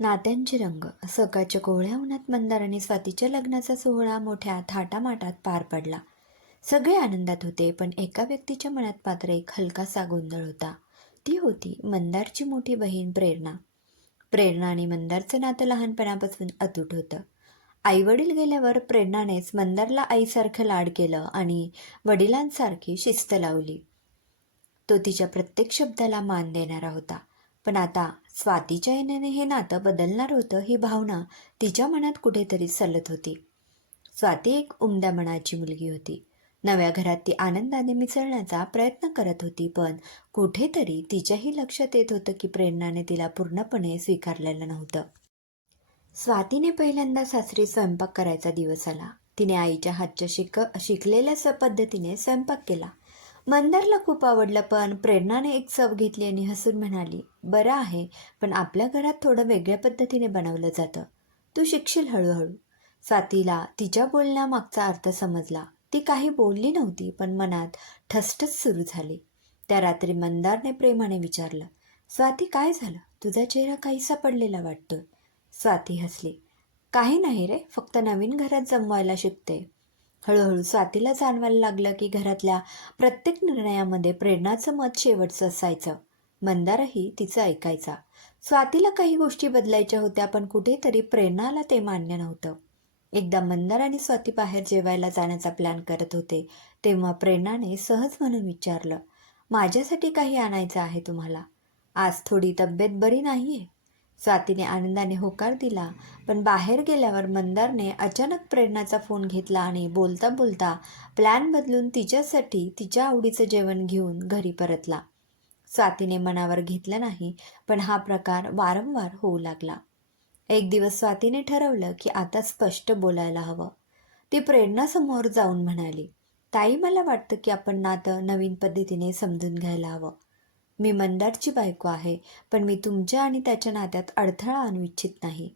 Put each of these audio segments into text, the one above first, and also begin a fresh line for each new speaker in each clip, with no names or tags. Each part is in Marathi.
नात्यांचे रंग सकाळच्या कोवळ्या उन्हात मंदार आणि स्वातीच्या लग्नाचा सोहळा मोठ्या थाटामाटात पार पडला. सगळे आनंदात होते पण एका व्यक्तीच्या मनात मात्र एक हलकासा गोंधळ होता. ती होती मंदारची मोठी बहीण प्रेरणा. प्रेरणा आणि मंदारचं नातं लहानपणापासून अतूट होतं. आईवडील गेल्यावर प्रेरणानेच मंदारला आईसारखं लाड केलं आणि वडिलांसारखी शिस्त लावली. तो तिच्या प्रत्येक शब्दाला मान देणारा होता. पण आता स्वातीच्या येण्याने हे नातं बदलणार होतं ही भावना तिच्या मनात कुठेतरी सलत होती. स्वाती एक उमद्या मनाची मुलगी होती. नव्या घरात ती आनंदाने मिसळण्याचा प्रयत्न करत होती पण कुठेतरी तिच्याही लक्षात येत होतं की प्रेरणाने तिला पूर्णपणे स्वीकारलेलं नव्हतं. स्वातीने पहिल्यांदा सासरी स्वयंपाक करायचा दिवस आला. तिने आईच्या हातच्या शिक शिकलेल्या स पद्धतीने स्वयंपाक केला. मंदारला खूप आवडलं पण प्रेरणाने एक चव घेतली आणि हसून म्हणाली बरं आहे पण आपल्या घरात थोडं वेगळ्या पद्धतीने बनवलं जातं. तू शिकशील हळूहळू. स्वातीला तिच्या बोलण्यामागचा अर्थ समजला. ती काही बोलली नव्हती पण मनात ठसठस सुरू झाली. त्या रात्री मंदारने प्रेमाने विचारलं स्वाती काय झालं? तुझा चेहरा काहीसा पडलेला वाटतोय. स्वाती हसली काही नाही रे फक्त नवीन घरात जमवायला शिकते. हळूहळू स्वातीला जाणवायला लागलं की घरातल्या प्रत्येक निर्णयामध्ये प्रेरणाचं मत शेवटचं असायचं. मंदारही तिचं ऐकायचा. स्वातीला काही गोष्टी बदलायच्या होत्या पण कुठेतरी प्रेरणाला ते मान्य नव्हतं. एकदा मंदार आणि स्वाती बाहेर जेवायला जाण्याचा प्लॅन करत होते तेव्हा प्रेरणाने सहज म्हणून विचारलं माझ्यासाठी काही आणायचं आहे तुम्हाला? आज थोडी तब्येत बरी नाहीये. स्वातीने आनंदाने होकार दिला. पण बाहेर गेल्यावर मंदारने अचानक प्रेरणाचा फोन घेतला आणि बोलता बोलता प्लॅन बदलून तिच्यासाठी तिच्या आवडीचं जेवण घेऊन घरी परतला. स्वातीने मनावर घेतलं नाही पण हा प्रकार वारंवार होऊ लागला. एक दिवस स्वातीने ठरवलं की आता स्पष्ट बोलायला हवं. ती प्रेरणासमोर जाऊन म्हणाली ताई मला वाटतं की आपण नातं नवीन पद्धतीने समजून घ्यायला हवं. मी मंदारची बायको आहे पण मी तुमच्या आणि त्याच्या नात्यात अडथळा आणू इच्छित नाही.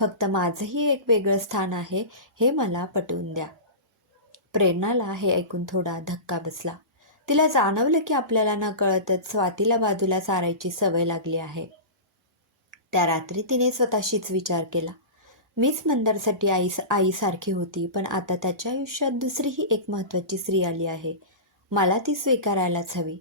फक्त माझंही एक वेगळं स्थान आहे हे मला पटवून द्या. प्रेरणाला हे ऐकून थोडा धक्का बसला. तिला जाणवलं की आपल्याला न कळतच स्वातीला बाजूला सारायची सवय लागली आहे. त्या रात्री तिने स्वतःशीच विचार केला. मीच मंदारसाठी आई आईसारखी होती पण आता त्याच्या आयुष्यात दुसरीही एक महत्त्वाची स्त्री आली आहे. मला ती स्वीकारायलाच हवी.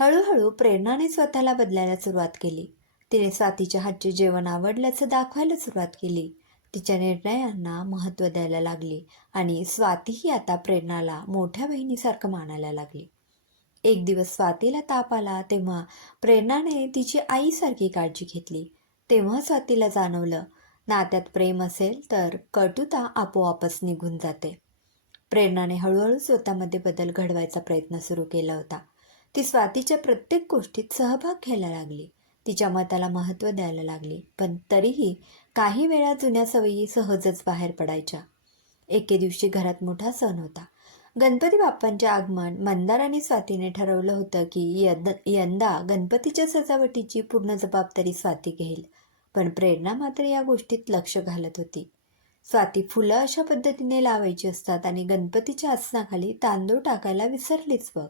हळूहळू प्रेरणाने स्वतःला बदलायला सुरुवात केली. तिने स्वातीच्या हातचे जेवण आवडल्याचं दाखवायला सुरुवात केली. तिच्या निर्णयांना महत्त्व द्यायला लागली आणि स्वातीही आता प्रेरणाला मोठ्या बहिणीसारखं मानायला लागली. एक दिवस स्वातीला ताप आला तेव्हा प्रेरणाने तिची आईसारखी काळजी घेतली. तेव्हा स्वातीला जाणवलं नात्यात प्रेम असेल तर कटुता आपोआपच निघून जाते. प्रेरणाने हळूहळू स्वतःमध्ये बदल घडवायचा प्रयत्न सुरू केला होता. ती स्वातीच्या प्रत्येक गोष्टीत सहभाग घ्यायला लागली. तिच्या मताला महत्त्व द्यायला लागली. पण तरीही काही वेळा जुन्या सवयी सहजच बाहेर पडायच्या. एके दिवशी घरात मोठा सण होता. गणपती बाप्पांचे आगमन मंदार आणि स्वातीने ठरवलं होतं की यंदा गणपतीच्या सजावटीची पूर्ण जबाबदारी स्वाती घेईल. पण प्रेरणा मात्र या गोष्टीत लक्ष घालत होती. स्वाती फुलं अशा पद्धतीने लावायची असतात आणि गणपतीच्या आसनाखाली तांदूळ टाकायला विसरलीच बघ.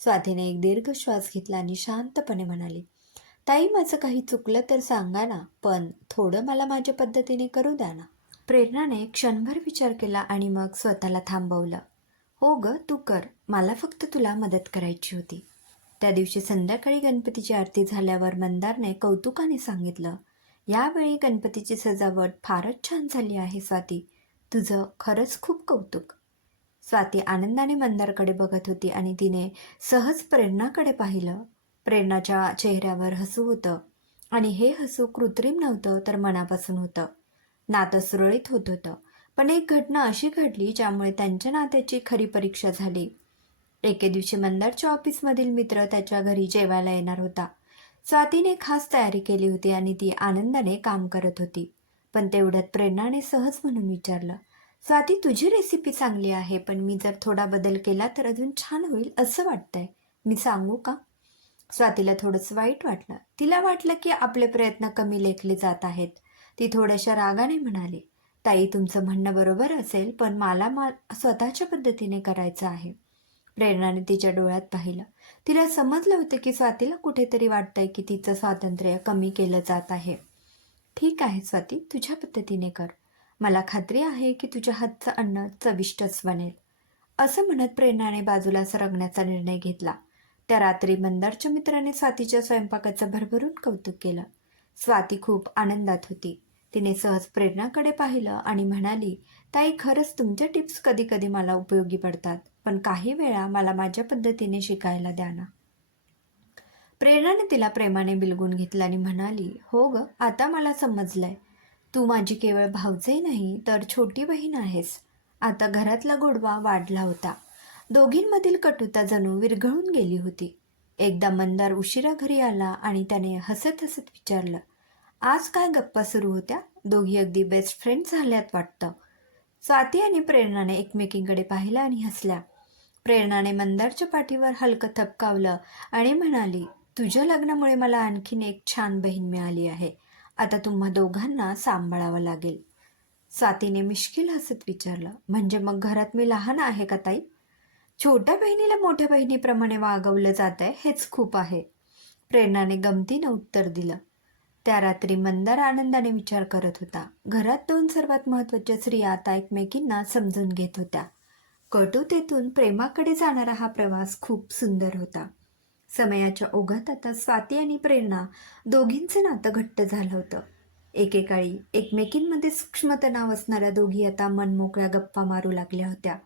स्वातीने एक दीर्घ श्वास घेतला आणि शांतपणे म्हणाली ताई माझं काही चुकलं तर सांगा ना पण थोडं मला माझ्या पद्धतीने करू द्या ना. प्रेरणाने क्षणभर विचार केला आणि मग स्वतःला थांबवलं. हो ग तू कर मला फक्त तुला मदत करायची होती. त्या दिवशी संध्याकाळी गणपतीची आरती झाल्यावर मंदारने कौतुकाने सांगितलं यावेळी गणपतीची सजावट फारच छान झाली आहे स्वाती. तुझं खरंच खूप कौतुक. स्वाती आनंदाने मंदारकडे बघत होती आणि तिने सहज प्रेरणाकडे पाहिलं. प्रेरणाच्या चेहऱ्यावर हसू होतं. आणि हे हसू कृत्रिम नव्हतं तर मनापासून होतं. नातं सुरळीत होत होतं. पण एक घटना अशी घडली ज्यामुळे त्यांच्या नात्याची खरी परीक्षा झाली. एके दिवशी मंदारच्या ऑफिसमधील मित्र त्याच्या घरी जेवायला येणार होता. स्वातीने खास तयारी केली होती आणि ती आनंदाने काम करत होती. पण तेवढ्यात प्रेरणाने सहज म्हणून विचारलं स्वाती तुझी रेसिपी चांगली आहे पण मी जर थोडा बदल केला तर अजून छान होईल असं वाटतंय. मी सांगू का? स्वातीला थोडंसं वाईट वाटलं. तिला वाटलं की आपले प्रयत्न कमी लेखले जात आहेत. ती थोड्याशा रागाने म्हणाली ताई तुमचं म्हणणं बरोबर असेल पण मला मा स्वतःच्या पद्धतीने करायचं आहे. प्रेरणाने तिच्या डोळ्यात पाहिलं. तिला समजलं होतं की स्वातीला कुठेतरी वाटतंय की तिचं स्वातंत्र्य कमी केलं जात आहे. ठीक आहे स्वाती तुझ्या पद्धतीने कर. मला खात्री आहे की तुझ्या हातचं अन्न चविष्टच बनेल. असं म्हणत प्रेरणाने बाजूला सरगण्याचा निर्णय घेतला. त्या रात्री मंदारच्या मित्राने स्वातीच्या स्वयंपाकाचं भरभरून कौतुक केलं. स्वाती खूप आनंदात होती. तिने सहज प्रेरणाकडे पाहिलं आणि म्हणाली ताई खरंच तुमच्या टिप्स कधी कधी मला उपयोगी पडतात पण काही वेळा मला माझ्या पद्धतीने शिकायला द्या ना. प्रेरणाने तिला प्रेमाने बिलगून घेतलं आणि म्हणाली हो ग आता मला समजलंय. तू माझी केवळ भावजही नाही तर छोटी बहीण आहेस. आता घरातला गोडवा वाढला होता. दोघींमधील कटुता जणू विरघळून गेली होती. एकदा मंदार उशिरा घरी आला आणि त्याने हसत हसत विचारलं आज काय गप्पा सुरू होत्या? दोघी अगदी बेस्ट फ्रेंड झाल्यात वाटतं. स्वाती आणि प्रेरणाने एकमेकींकडे पाहिलं आणि हसल्या. प्रेरणाने मंदारच्या पाठीवर हलकं थपकावलं आणि म्हणाली तुझ्या लग्नामुळे मला आणखीन एक छान बहीण मिळाली आहे. आता तुम्हा दोघांना सांभाळावं लागेल. स्वातीने मिश्किल हसत विचारलं म्हणजे मग घरात मी लहान आहे का ताई? छोट्या बहिणीला मोठ्या बहिणीप्रमाणे वागवलं जात आहे हेच खूप आहे. प्रेरणाने गमतीनं उत्तर दिलं. त्या रात्री मंदार आनंदाने विचार करत होता. घरात दोन सर्वात महत्त्वाच्या स्त्रिया आता एकमेकींना समजून घेत होत्या. कटुतेतून प्रेमाकडे जाणारा हा प्रवास खूप सुंदर होता. समयाच्या ओघात आता स्वाती आणि प्रेरणा दोघींचं नातं घट्ट झालं होतं. एकेकाळी एकमेकींमध्ये सूक्ष्म तणाव असणाऱ्या दोघी आता मनमोकळ्या गप्पा मारू लागल्या होत्या.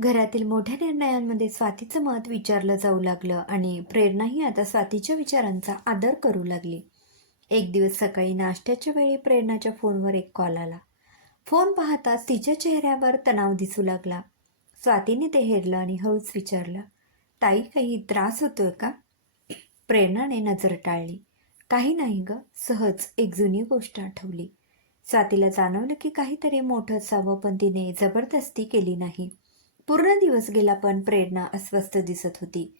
घरातील मोठ्या निर्णयांमध्ये स्वातीचं मत विचारलं जाऊ लागलं आणि प्रेरणाही आता स्वातीच्या विचारांचा आदर करू लागली. एक दिवस सकाळी नाश्त्याच्या वेळी प्रेरणाच्या फोनवर एक कॉल आला. फोन पाहताच तिच्या चेहऱ्यावर तणाव दिसू लागला. स्वातीने ते हेरलं आणि हळूच विचारलं ताई काही त्रास होतोय का? प्रेरणाने नजर टाळली. काही नाही ग सहज एक जुनी गोष्ट आठवली. स्वातीला जाणवलं की काहीतरी मोठं असावं पण तिने जबरदस्ती केली नाही. पूर्ण दिवस गेला पण प्रेरणा अस्वस्थ दिसत होती.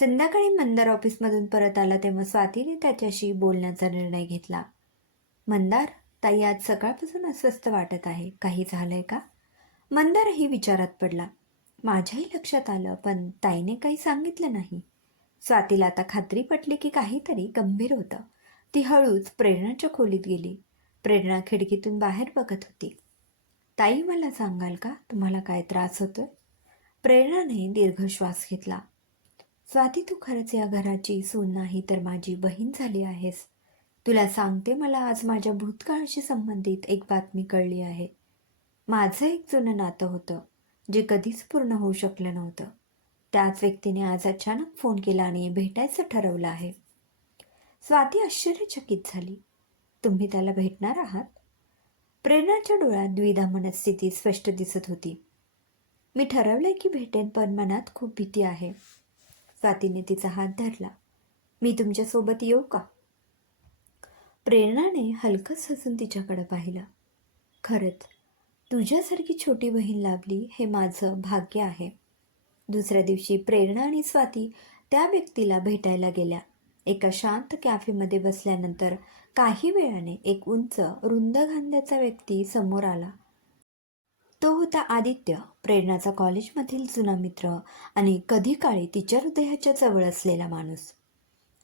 संध्याकाळी मंदार ऑफिसमधून परत आला तेव्हा स्वातीने त्याच्याशी बोलण्याचा निर्णय घेतला. मंदार ताई आज सकाळपासून अस्वस्थ वाटत आहे. काही झालंय का? मंदारही विचारात पडला. माझ्याही लक्षात आलं पण ताईने काही सांगितलं नाही. स्वातीला आता खात्री पटली की काहीतरी गंभीर होतं. ती हळूच प्रेरणाच्या खोलीत गेली. प्रेरणा खिडकीतून बाहेर बघत होती. ताई मला सांगाल का? तुम्हाला काय त्रास होतोय? प्रेरणाने दीर्घ श्वास घेतला. स्वाती तू खरंच या घराची सून नाही तर माझी बहीण झाली आहेस. तुला सांगते मला आज माझ्या भूतकाळाशी संबंधित एक बातमी कळली आहे. माझं एक जुनं नातं होतं. जे कधीच पूर्ण होऊ शकलं नव्हतं. त्याच व्यक्तीने आज अचानक फोन केला आणि भेटायचं ठरवलं आहे. स्वाती आश्चर्यचकित झाली. तुम्ही त्याला भेटणार आहात? प्रेरणाच्या डोळ्यात द्विधा मनस्थिती स्पष्ट दिसत होती. मी ठरवलंय की भेटेन पण मनात खूप भीती आहे. स्वातीने तिचा हात धरला. मी तुमच्यासोबत येऊ का? प्रेरणाने हलकंच हसून तिच्याकडे पाहिलं. खरंच तुझ्यासारखी छोटी बहीण लाभली हे माझं भाग्य आहे. दुसऱ्या दिवशी प्रेरणा आणि स्वाती त्या व्यक्तीला भेटायला गेल्या. एका शांत कॅफेमध्ये बसल्यानंतर काही वेळाने एक उंच रुंद खांद्याचा व्यक्ती समोर आला. तो होता आदित्य प्रेरणाचा कॉलेजमधील जुना मित्र आणि कधी काळी तिच्या हृदयाच्या जवळ असलेला माणूस.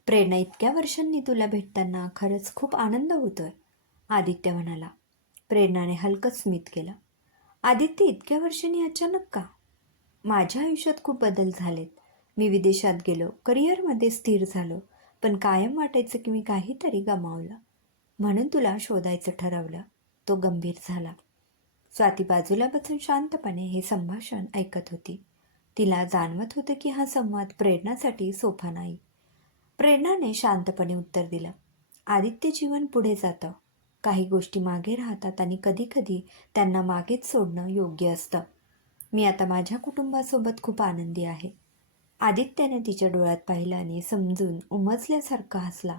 प्रेरणा इतक्या वर्षांनी तुला भेटताना खरंच खूप आनंद होतोय आदित्य म्हणाला. प्रेरणाने हलकं स्मित केलं. आदित्य इतक्या वर्षांनी अचानक का? माझ्या आयुष्यात खूप बदल झालेत. मी विदेशात गेलो. करिअरमध्ये स्थिर झालो. पण कायम वाटायचं की मी काहीतरी गमावलं. म्हणून तुला शोधायचं ठरवलं. तो गंभीर झाला. स्वाती बाजूला बसून शांतपणे हे संभाषण ऐकत होती. तिला जाणवत होतं की हा संवाद प्रेरणासाठी सोपा नाही. प्रेरणाने शांतपणे उत्तर दिलं. आदित्य जीवन पुढे जातं. काही गोष्टी मागे राहतात आणि कधीकधी त्यांना मागेच सोडणं योग्य असतं. मी आता माझ्या कुटुंबासोबत खूप आनंदी आहे. आदित्याने तिच्या डोळ्यात पाहिलं आणि समजून उमजल्यासारखा हसला.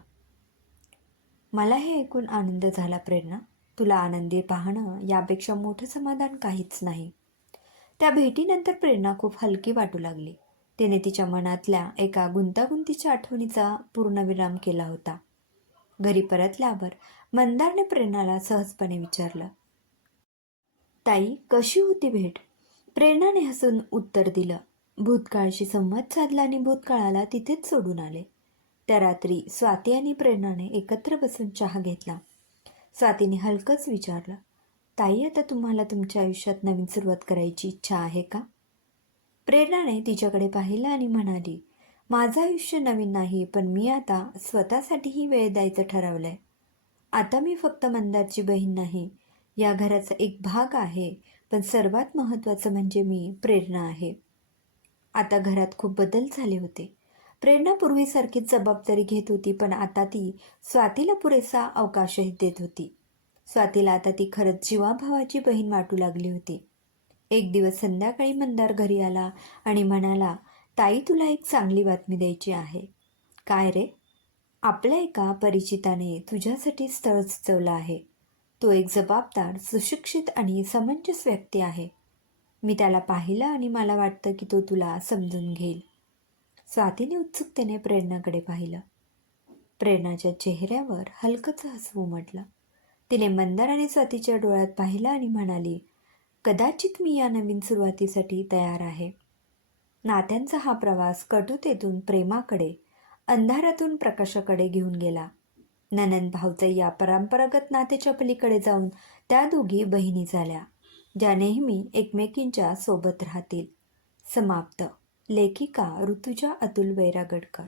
मला हे ऐकून आनंद झाला प्रेरणा. तुला आनंदी पाहणं यापेक्षा मोठं समाधान काहीच नाही. त्या भेटीनंतर प्रेरणा खूप हलकी वाटू लागली. तिने तिच्या मनातल्या एका गुंतागुंतीच्या आठवणीचा पूर्णविराम केला होता. घरी परतल्यावर मंदारने प्रेरणाला सहजपणे विचारलं ताई कशी होती भेट? प्रेरणाने हसून उत्तर दिलं भूतकाळशी संवाद साधला आणि भूतकाळाला तिथेच सोडून आले. त्या रात्री स्वाती आणि प्रेरणाने एकत्र बसून चहा घेतला. स्वातीने हलकंच विचारलं ताई आता तुम्हाला तुमच्या आयुष्यात नवीन सुरुवात करायची इच्छा आहे का? प्रेरणाने तिच्याकडे पाहिलं आणि म्हणाली माझं आयुष्य नवीन नाही पण मी आता स्वतःसाठीही वेळ द्यायचं ठरवलंय. आता मी फक्त मंदारची बहीण नाही. या घराचा एक भाग आहे पण सर्वात महत्त्वाचं म्हणजे मी प्रेरणा आहे. आता घरात खूप बदल झाले होते. प्रेरणा पूर्वीसारखीच जबाबदारी घेत होती पण आता ती स्वातीला पुरेसा अवकाशही देत होती. स्वातीला आता ती खरंच जीवाभावाची बहीण वाटू लागली होती. एक दिवस संध्याकाळी मंदार घरी आला आणि म्हणाला ताई तुला एक चांगली बातमी द्यायची आहे. काय रे? आपल्या एका परिचिताने तुझ्यासाठी स्थळ सुचवलं आहे. तो एक जबाबदार सुशिक्षित आणि समंजस व्यक्ती आहे. मी त्याला पाहिलं आणि मला वाटतं की तो तुला समजून घेईल. स्वातीने उत्सुकतेने प्रेरणाकडे पाहिलं. प्रेरणाच्या चेहऱ्यावर हलकंचं हसवू म्हटलं तिने मंदार आणि स्वातीच्या डोळ्यात पाहिलं आणि म्हणाली कदाचित मी या नवीन सुरुवातीसाठी तयार आहे. नात्यांचा हा प्रवास कटुतेतून प्रेमाकडे अंधारातून प्रकाशाकडे घेऊन गेला. ननंद भाऊचे या परंपरागत नातेच्या पलीकडे जाऊन त्या दोघी बहिणी झाल्या ज्या नेहमी एकमेकींच्या सोबत राहतील. समाप्त. लेखिका ऋतुजा अतुल वैरागडकर.